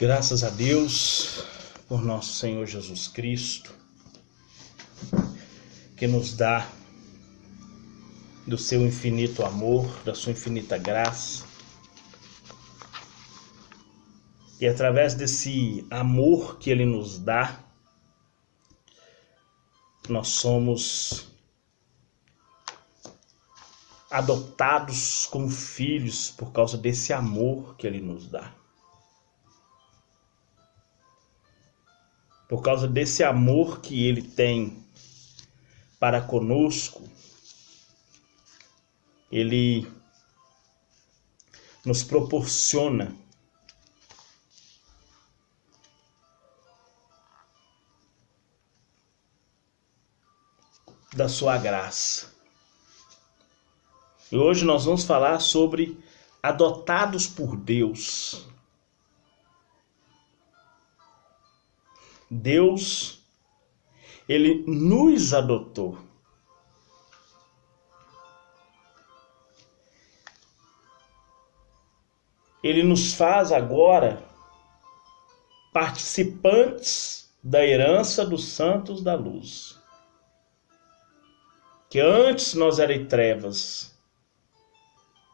Graças a Deus por nosso Senhor Jesus Cristo, que nos dá do seu infinito amor, da sua infinita graça. E através desse amor que Ele nos dá, nós somos adotados como filhos por causa desse amor que Ele nos dá. Por causa desse amor que Ele tem para conosco, Ele nos proporciona da sua graça. E hoje nós vamos falar sobre adotados por Deus. Deus, Ele nos adotou. Ele nos faz agora participantes da herança dos santos da luz. Que antes nós éramos trevas,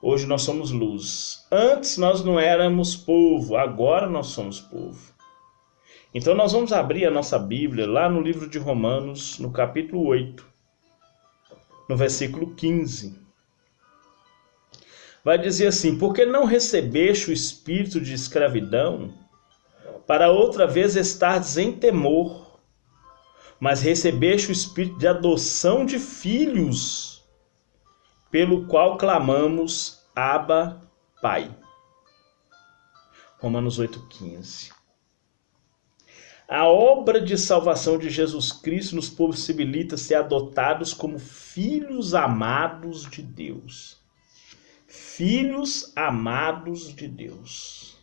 hoje nós somos luz. Antes nós não éramos povo, agora nós somos povo. Então nós vamos abrir a nossa Bíblia lá no livro de Romanos, no capítulo 8, no versículo 15. Vai dizer assim: porque não recebeste o espírito de escravidão, para outra vez estardes em temor, mas recebeste o espírito de adoção de filhos, pelo qual clamamos, Abba, Pai. Romanos 8,15. A obra de salvação de Jesus Cristo nos possibilita ser adotados como filhos amados de Deus. Filhos amados de Deus.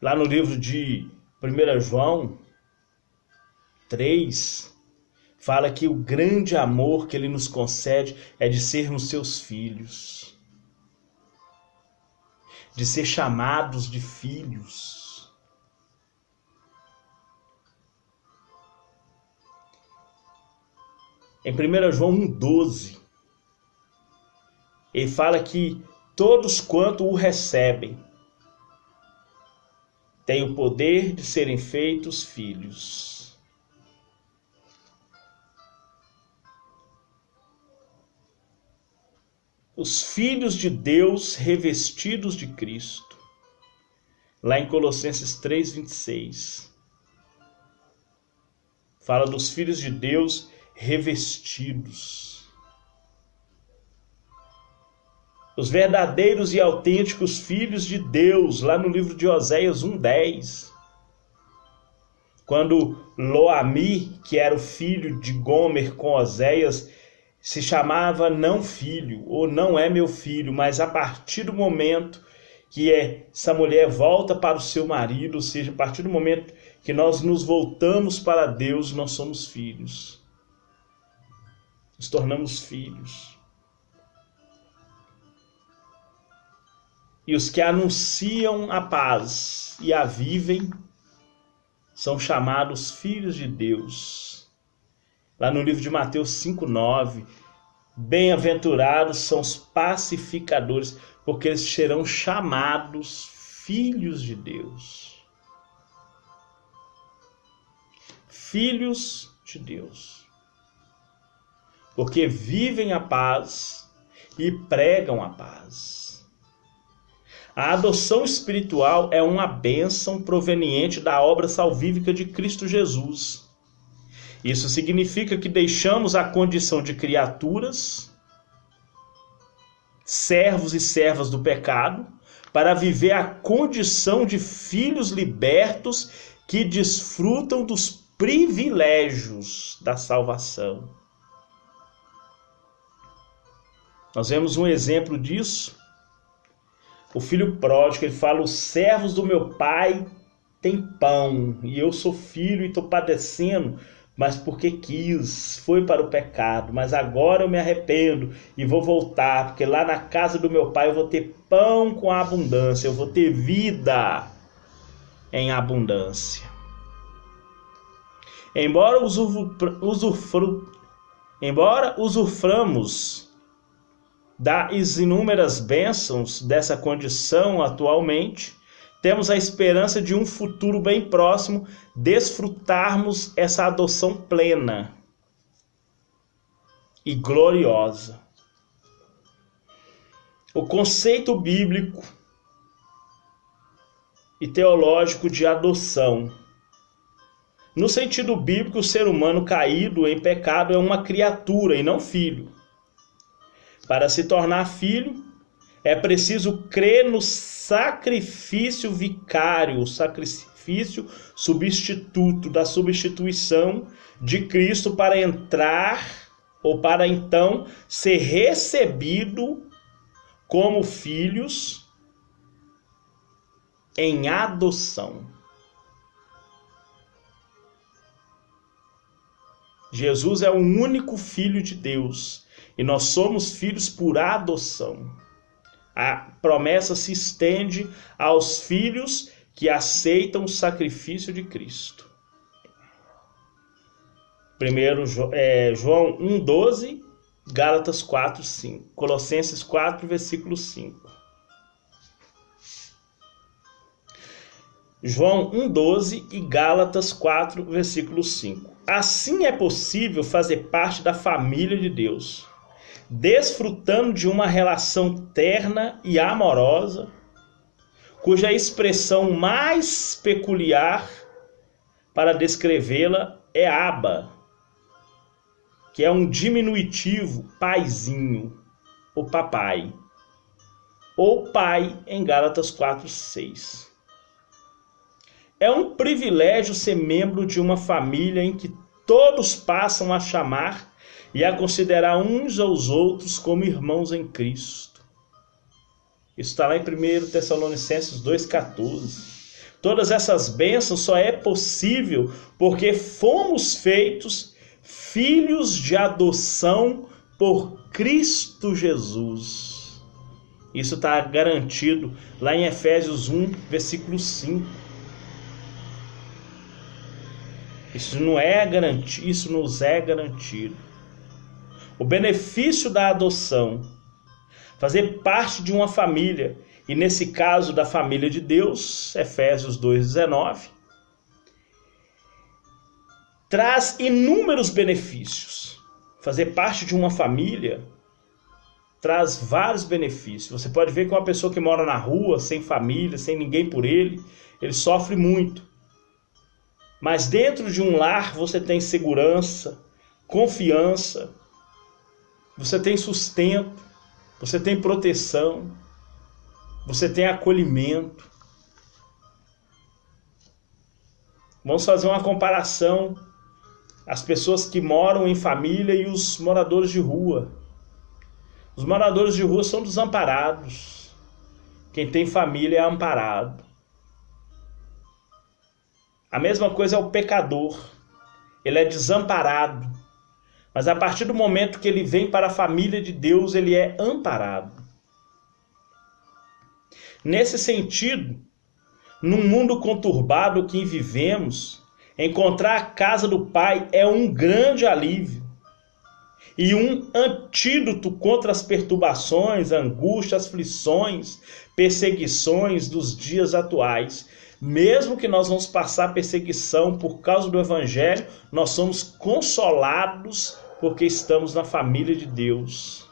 Lá no livro de 1 João 3, fala que o grande amor que Ele nos concede é de sermos seus filhos. De ser chamados de filhos. Em 1 João 1,12, ele fala que todos quanto o recebem têm o poder de serem feitos filhos. Os filhos de Deus revestidos de Cristo. Lá em Colossenses 3,26. Fala dos filhos de Deus revestidos. Os verdadeiros e autênticos filhos de Deus, lá no livro de Oséias 1,10. Quando Loami, que era o filho de Gomer com Oséias, se chamava não filho, ou não é meu filho, mas a partir do momento que essa mulher volta para o seu marido, ou seja, a partir do momento que nós nos voltamos para Deus, nós somos filhos. Nos tornamos filhos. E os que anunciam a paz e a vivem são chamados filhos de Deus. Lá no livro de Mateus 5,9, bem-aventurados são os pacificadores, porque eles serão chamados filhos de Deus. Filhos de Deus. Porque vivem a paz e pregam a paz. A adoção espiritual é uma bênção proveniente da obra salvífica de Cristo Jesus. Isso significa que deixamos a condição de criaturas, servos e servas do pecado, para viver a condição de filhos libertos que desfrutam dos privilégios da salvação. Nós vemos um exemplo disso. O filho pródigo, ele fala: os servos do meu pai têm pão, e eu sou filho e estou padecendo mas porque quis, foi para o pecado. Mas agora eu me arrependo e vou voltar, porque lá na casa do meu pai eu vou ter pão com abundância, eu vou ter vida em abundância. Embora usuframos das inúmeras bênçãos dessa condição atualmente, temos a esperança de um futuro bem próximo desfrutarmos essa adoção plena e gloriosa. O conceito bíblico e teológico de adoção. No sentido bíblico, o ser humano caído em pecado é uma criatura e não filho. Para se tornar filho, é preciso crer no sacrifício vicário, o sacrifício substituto, da substituição de Cristo para entrar ou para então ser recebido como filhos em adoção. Jesus é o único Filho de Deus e nós somos filhos por adoção. A promessa se estende aos filhos que aceitam o sacrifício de Cristo. Primeiro, João 1,12, Gálatas 4,5, Colossenses 4, versículo 5. João 1,12 e Gálatas 4, versículo 5. Assim é possível fazer parte da família de Deus, desfrutando de uma relação terna e amorosa, cuja expressão mais peculiar para descrevê-la é Abba, que é um diminutivo paizinho, o papai, ou pai em Gálatas 4:6. É um privilégio ser membro de uma família em que todos passam a chamar e a considerar uns aos outros como irmãos em Cristo. Isso está lá em 1 Tessalonicenses 2,14. Todas essas bênçãos só é possível porque fomos feitos filhos de adoção por Cristo Jesus. Isso está garantido lá em Efésios 1, versículo 5. Isso nos é garantido. O benefício da adoção, fazer parte de uma família, e nesse caso da família de Deus, Efésios 2,19, traz inúmeros benefícios. Fazer parte de uma família traz vários benefícios. Você pode ver que uma pessoa que mora na rua, sem família, sem ninguém por ele sofre muito. Mas dentro de um lar você tem segurança, confiança, você tem sustento, você tem proteção, você tem acolhimento. Vamos fazer uma comparação: as pessoas que moram em família e os moradores de rua. Os moradores de rua são desamparados. Quem tem família é amparado. A mesma coisa é o pecador. Ele é desamparado. Mas a partir do momento que ele vem para a família de Deus, ele é amparado. Nesse sentido, num mundo conturbado que vivemos, encontrar a casa do Pai é um grande alívio e um antídoto contra as perturbações, angústias, aflições, perseguições dos dias atuais. Mesmo que nós vamos passar perseguição por causa do Evangelho, nós somos consolados porque estamos na família de Deus.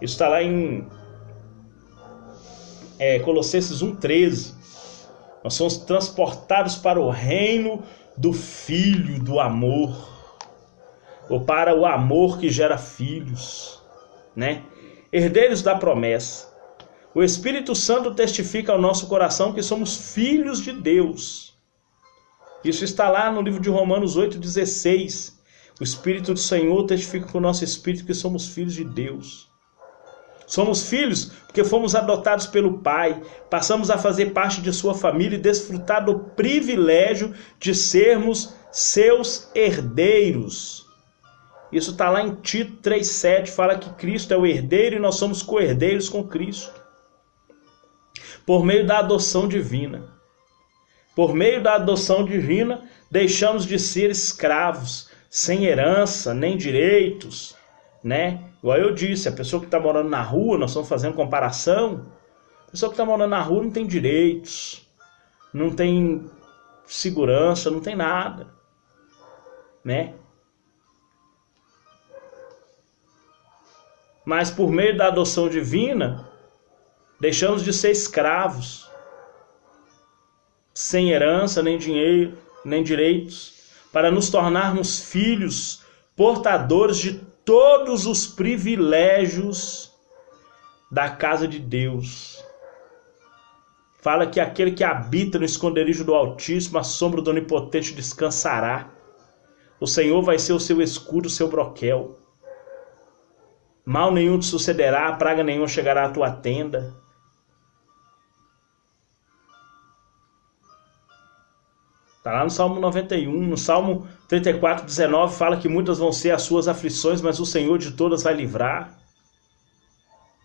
Isso está lá em Colossenses 1,13. Nós somos transportados para o reino do Filho do amor, ou para o amor que gera filhos, né? Herdeiros da promessa. O Espírito Santo testifica ao nosso coração que somos filhos de Deus. Isso está lá no livro de Romanos 8,16. O Espírito do Senhor testifica com o nosso Espírito que somos filhos de Deus. Somos filhos porque fomos adotados pelo Pai, passamos a fazer parte de sua família e desfrutar do privilégio de sermos seus herdeiros. Isso está lá em Tito 3,7, fala que Cristo é o herdeiro e nós somos co-herdeiros com Cristo. Por meio da adoção divina. Por meio da adoção divina, deixamos de ser escravos, sem herança, nem direitos, né? Igual eu disse, a pessoa que está morando na rua, nós estamos fazendo comparação, a pessoa que está morando na rua não tem direitos, não tem segurança, não tem nada, né? Mas por meio da adoção divina, deixamos de ser escravos, sem herança, nem dinheiro, nem direitos, para nos tornarmos filhos, portadores de todos os privilégios da casa de Deus. Fala que aquele que habita no esconderijo do Altíssimo, a sombra do Onipotente descansará. O Senhor vai ser o seu escudo, o seu broquel. Mal nenhum te sucederá, praga nenhuma chegará à tua tenda. Está lá no Salmo 91, no Salmo 34, 19, fala que muitas vão ser as suas aflições, mas o Senhor de todas vai livrar.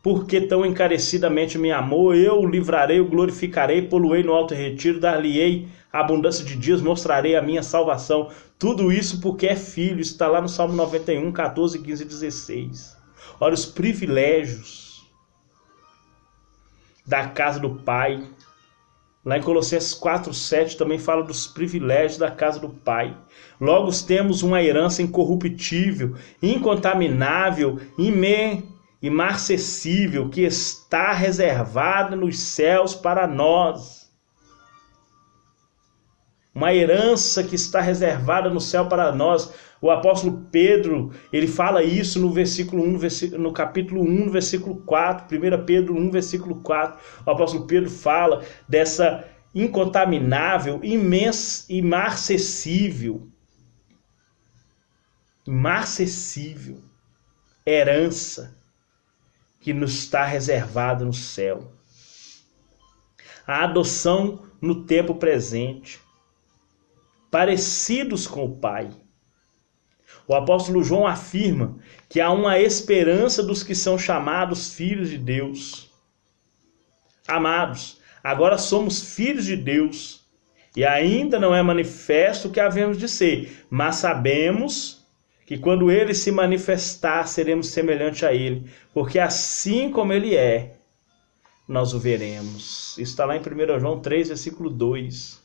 Porque tão encarecidamente me amou, eu o livrarei, o glorificarei, poluei no alto retiro, dar-lhe-ei abundância de dias, mostrarei a minha salvação. Tudo isso porque é filho, está lá no Salmo 91, 14, 15 e 16. Olha os privilégios da casa do Pai. Lá em Colossenses 4,7 também fala dos privilégios da casa do Pai. Logo temos uma herança incorruptível, incontaminável, imarcessível, que está reservada nos céus para nós. Uma herança que está reservada no céu para nós. O apóstolo Pedro, ele fala isso no versículo 1, no capítulo 1, no versículo 4, 1 Pedro 1, versículo 4. O apóstolo Pedro fala dessa incontaminável, imarcessível herança que nos está reservada no céu. A adoção no tempo presente, parecidos com o Pai. O apóstolo João afirma que há uma esperança dos que são chamados filhos de Deus. Amados, agora somos filhos de Deus e ainda não é manifesto o que havemos de ser, mas sabemos que quando ele se manifestar, seremos semelhantes a ele, porque assim como ele é, nós o veremos. Isso está lá em 1 João 3, versículo 2.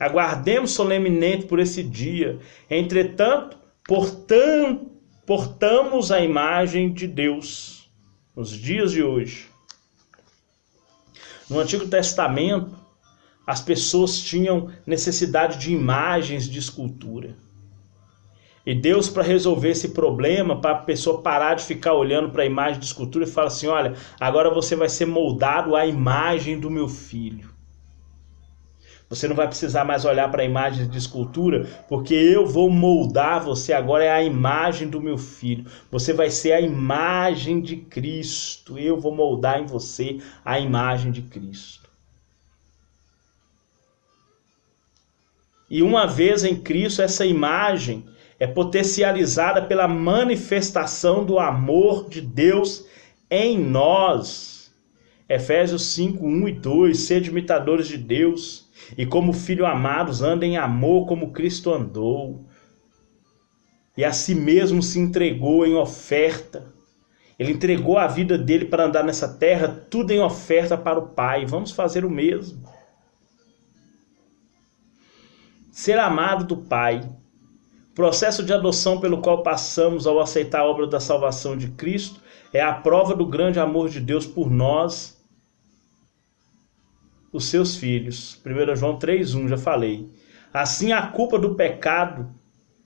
Aguardemos solenemente por esse dia. Entretanto, portamos a imagem de Deus nos dias de hoje. No Antigo Testamento, as pessoas tinham necessidade de imagens de escultura. E Deus, para resolver esse problema, para a pessoa parar de ficar olhando para a imagem de escultura, e fala assim: olha, agora você vai ser moldado à imagem do meu filho. Você não vai precisar mais olhar para a imagem de escultura, porque eu vou moldar você, agora é a imagem do meu filho. Você vai ser a imagem de Cristo. Eu vou moldar em você a imagem de Cristo. E uma vez em Cristo, essa imagem é potencializada pela manifestação do amor de Deus em nós. Efésios 5, 1 e 2, sede imitadores de Deus, e como filhos amados, andem em amor como Cristo andou. E a si mesmo se entregou em oferta. Ele entregou a vida dele para andar nessa terra, tudo em oferta para o Pai. Vamos fazer o mesmo. Ser amado do Pai. O processo de adoção pelo qual passamos ao aceitar a obra da salvação de Cristo é a prova do grande amor de Deus por nós, os seus filhos. 1 João 3,1, já falei. Assim, a culpa do pecado,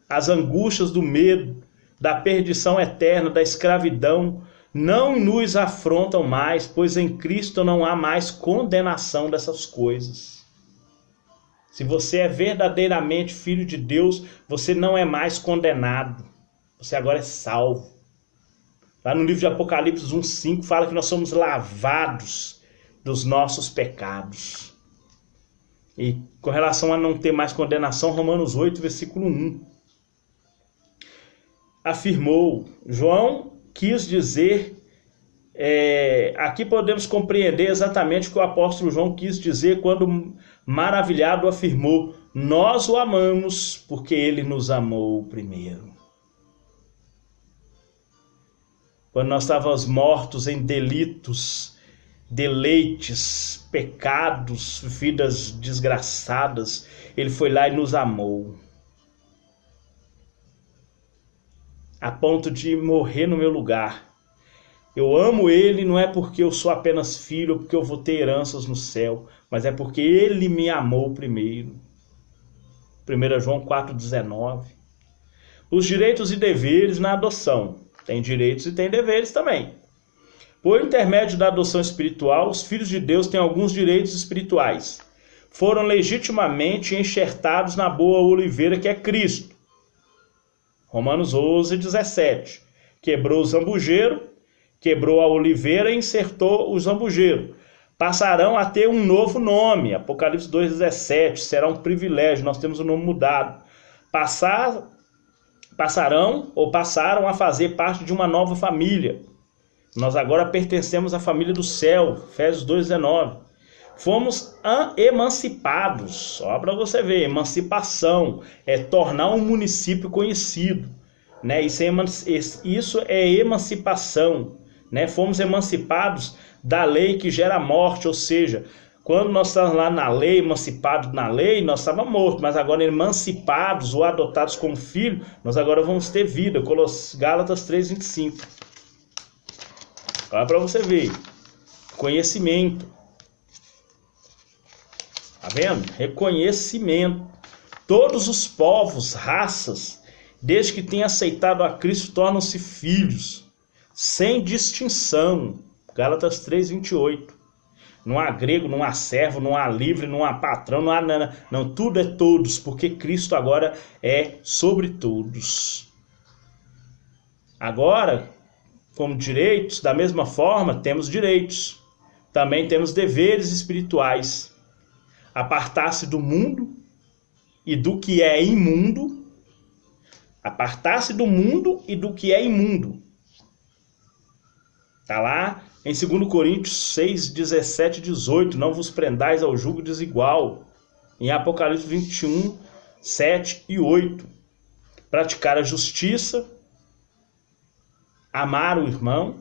as angústias do medo, da perdição eterna, da escravidão, não nos afrontam mais, pois em Cristo não há mais condenação dessas coisas. Se você é verdadeiramente filho de Deus, você não é mais condenado. Você agora é salvo. Lá no livro de Apocalipse 1,5 fala que nós somos lavados dos nossos pecados. E com relação a não ter mais condenação, Romanos 8, versículo 1. Afirmou, João quis dizer, aqui podemos compreender exatamente o que o apóstolo João quis dizer quando maravilhado afirmou, nós o amamos porque ele nos amou primeiro. Quando nós estávamos mortos em delitos, deleites, pecados, vidas desgraçadas, ele foi lá e nos amou. A ponto de morrer no meu lugar. Eu amo ele não é porque eu sou apenas filho, ou porque eu vou ter heranças no céu, mas é porque ele me amou primeiro. 1 João 4,19. Os direitos e deveres na adoção. Tem direitos e tem deveres também. Por intermédio da adoção espiritual, os filhos de Deus têm alguns direitos espirituais. Foram legitimamente enxertados na boa oliveira que é Cristo. Romanos 11:17. Quebrou o zambujeiro, quebrou a oliveira e insertou o zambujeiro. Passarão a ter um novo nome. Apocalipse 2:17. Será um privilégio, nós temos o nome mudado. Passaram a fazer parte de uma nova família. Nós agora pertencemos à família do céu, Efésios 2:19. Fomos emancipados, só para você ver, emancipação é tornar um município conhecido, né? Isso é emancipação, né? Fomos emancipados da lei que gera morte, ou seja, quando nós estávamos lá na lei, emancipados na lei, nós estávamos mortos, mas agora emancipados ou adotados como filho, nós agora vamos ter vida. Gálatas 3:25. Olha para você ver. Conhecimento. Tá vendo? Reconhecimento. Todos os povos, raças, desde que tenham aceitado a Cristo, tornam-se filhos, sem distinção. Gálatas 3:28. Não há grego, não há servo, não há livre, não há patrão, não há nada. Não, tudo é todos, porque Cristo agora é sobre todos. Agora, como direitos, da mesma forma, temos direitos. Também temos deveres espirituais. Apartar-se do mundo e do que é imundo. Apartar-se do mundo e do que é imundo. Está lá em 2 Coríntios 6:17 e 18. Não vos prendais ao jugo desigual. Em Apocalipse 21:7 e 8. Praticar a justiça. Amar o irmão,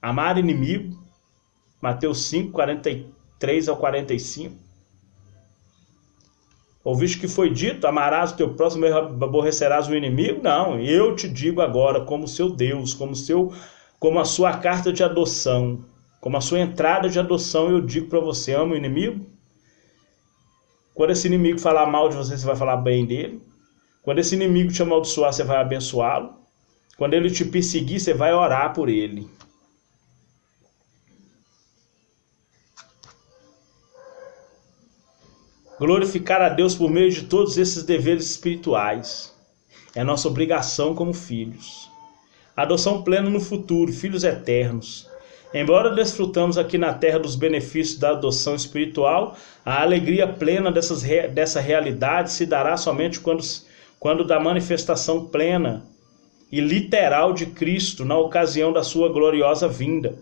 amar o inimigo, Mateus 5:43 ao 45. Ouviste que foi dito, amarás o teu próximo e aborrecerás o inimigo? Não, eu te digo agora, como seu Deus, como a sua carta de adoção, como a sua entrada de adoção, eu digo para você, ama o inimigo? Quando esse inimigo falar mal de você, você vai falar bem dele. Quando esse inimigo te amaldiçoar, você vai abençoá-lo. Quando ele te perseguir, você vai orar por ele. Glorificar a Deus por meio de todos esses deveres espirituais. É nossa obrigação como filhos. Adoção plena no futuro, filhos eternos. Embora desfrutamos aqui na terra dos benefícios da adoção espiritual, a alegria plena dessa realidade se dará somente quando da manifestação plena e literal de Cristo na ocasião da sua gloriosa vinda.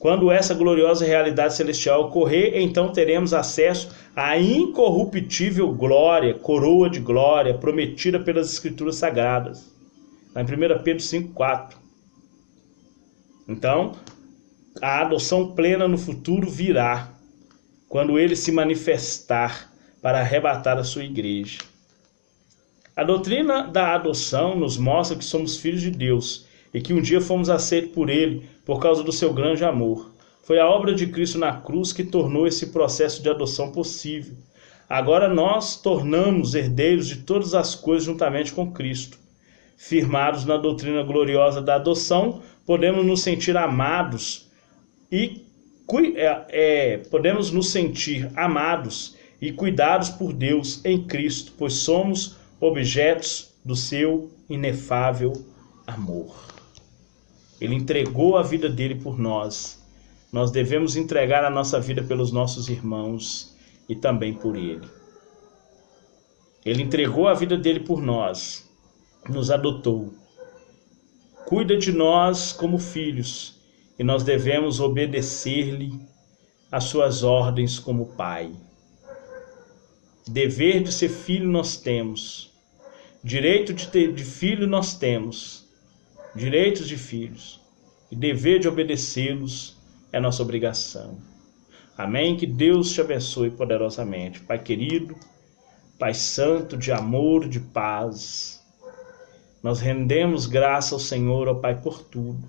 Quando essa gloriosa realidade celestial ocorrer, então teremos acesso à incorruptível glória, coroa de glória, prometida pelas Escrituras Sagradas. Em 1 Pedro 5:4. Então, a adoção plena no futuro virá, quando ele se manifestar para arrebatar a sua igreja. A doutrina da adoção nos mostra que somos filhos de Deus e que um dia fomos aceitos por Ele por causa do seu grande amor. Foi a obra de Cristo na cruz que tornou esse processo de adoção possível. Agora nós tornamos herdeiros de todas as coisas juntamente com Cristo. Firmados na doutrina gloriosa da adoção, podemos nos sentir amados e cuidados por Deus em Cristo, pois somos objetos do seu inefável amor. Ele entregou a vida dele por nós. Nós devemos entregar a nossa vida pelos nossos irmãos. e também por Ele. Ele entregou a vida dele por nós, nos adotou, cuida de nós como filhos e nós devemos obedecer-lhe as suas ordens como pai. Dever de ser filho nós temos, direito de filho nós temos, direitos de filhos, e dever de obedecê-los é nossa obrigação. Amém? Que Deus te abençoe poderosamente. Pai querido, Pai santo, de amor, de paz, nós rendemos graça ao Senhor, ó Pai, por tudo.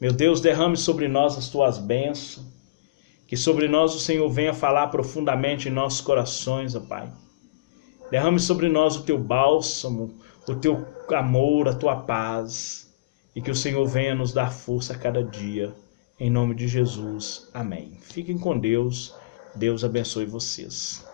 Meu Deus, derrame sobre nós as tuas bênçãos, que sobre nós o Senhor venha falar profundamente em nossos corações, ó Pai. Derrame sobre nós o teu bálsamo, o teu amor, a tua paz, e que o Senhor venha nos dar força a cada dia, em nome de Jesus. Amém. Fiquem com Deus. Deus abençoe vocês.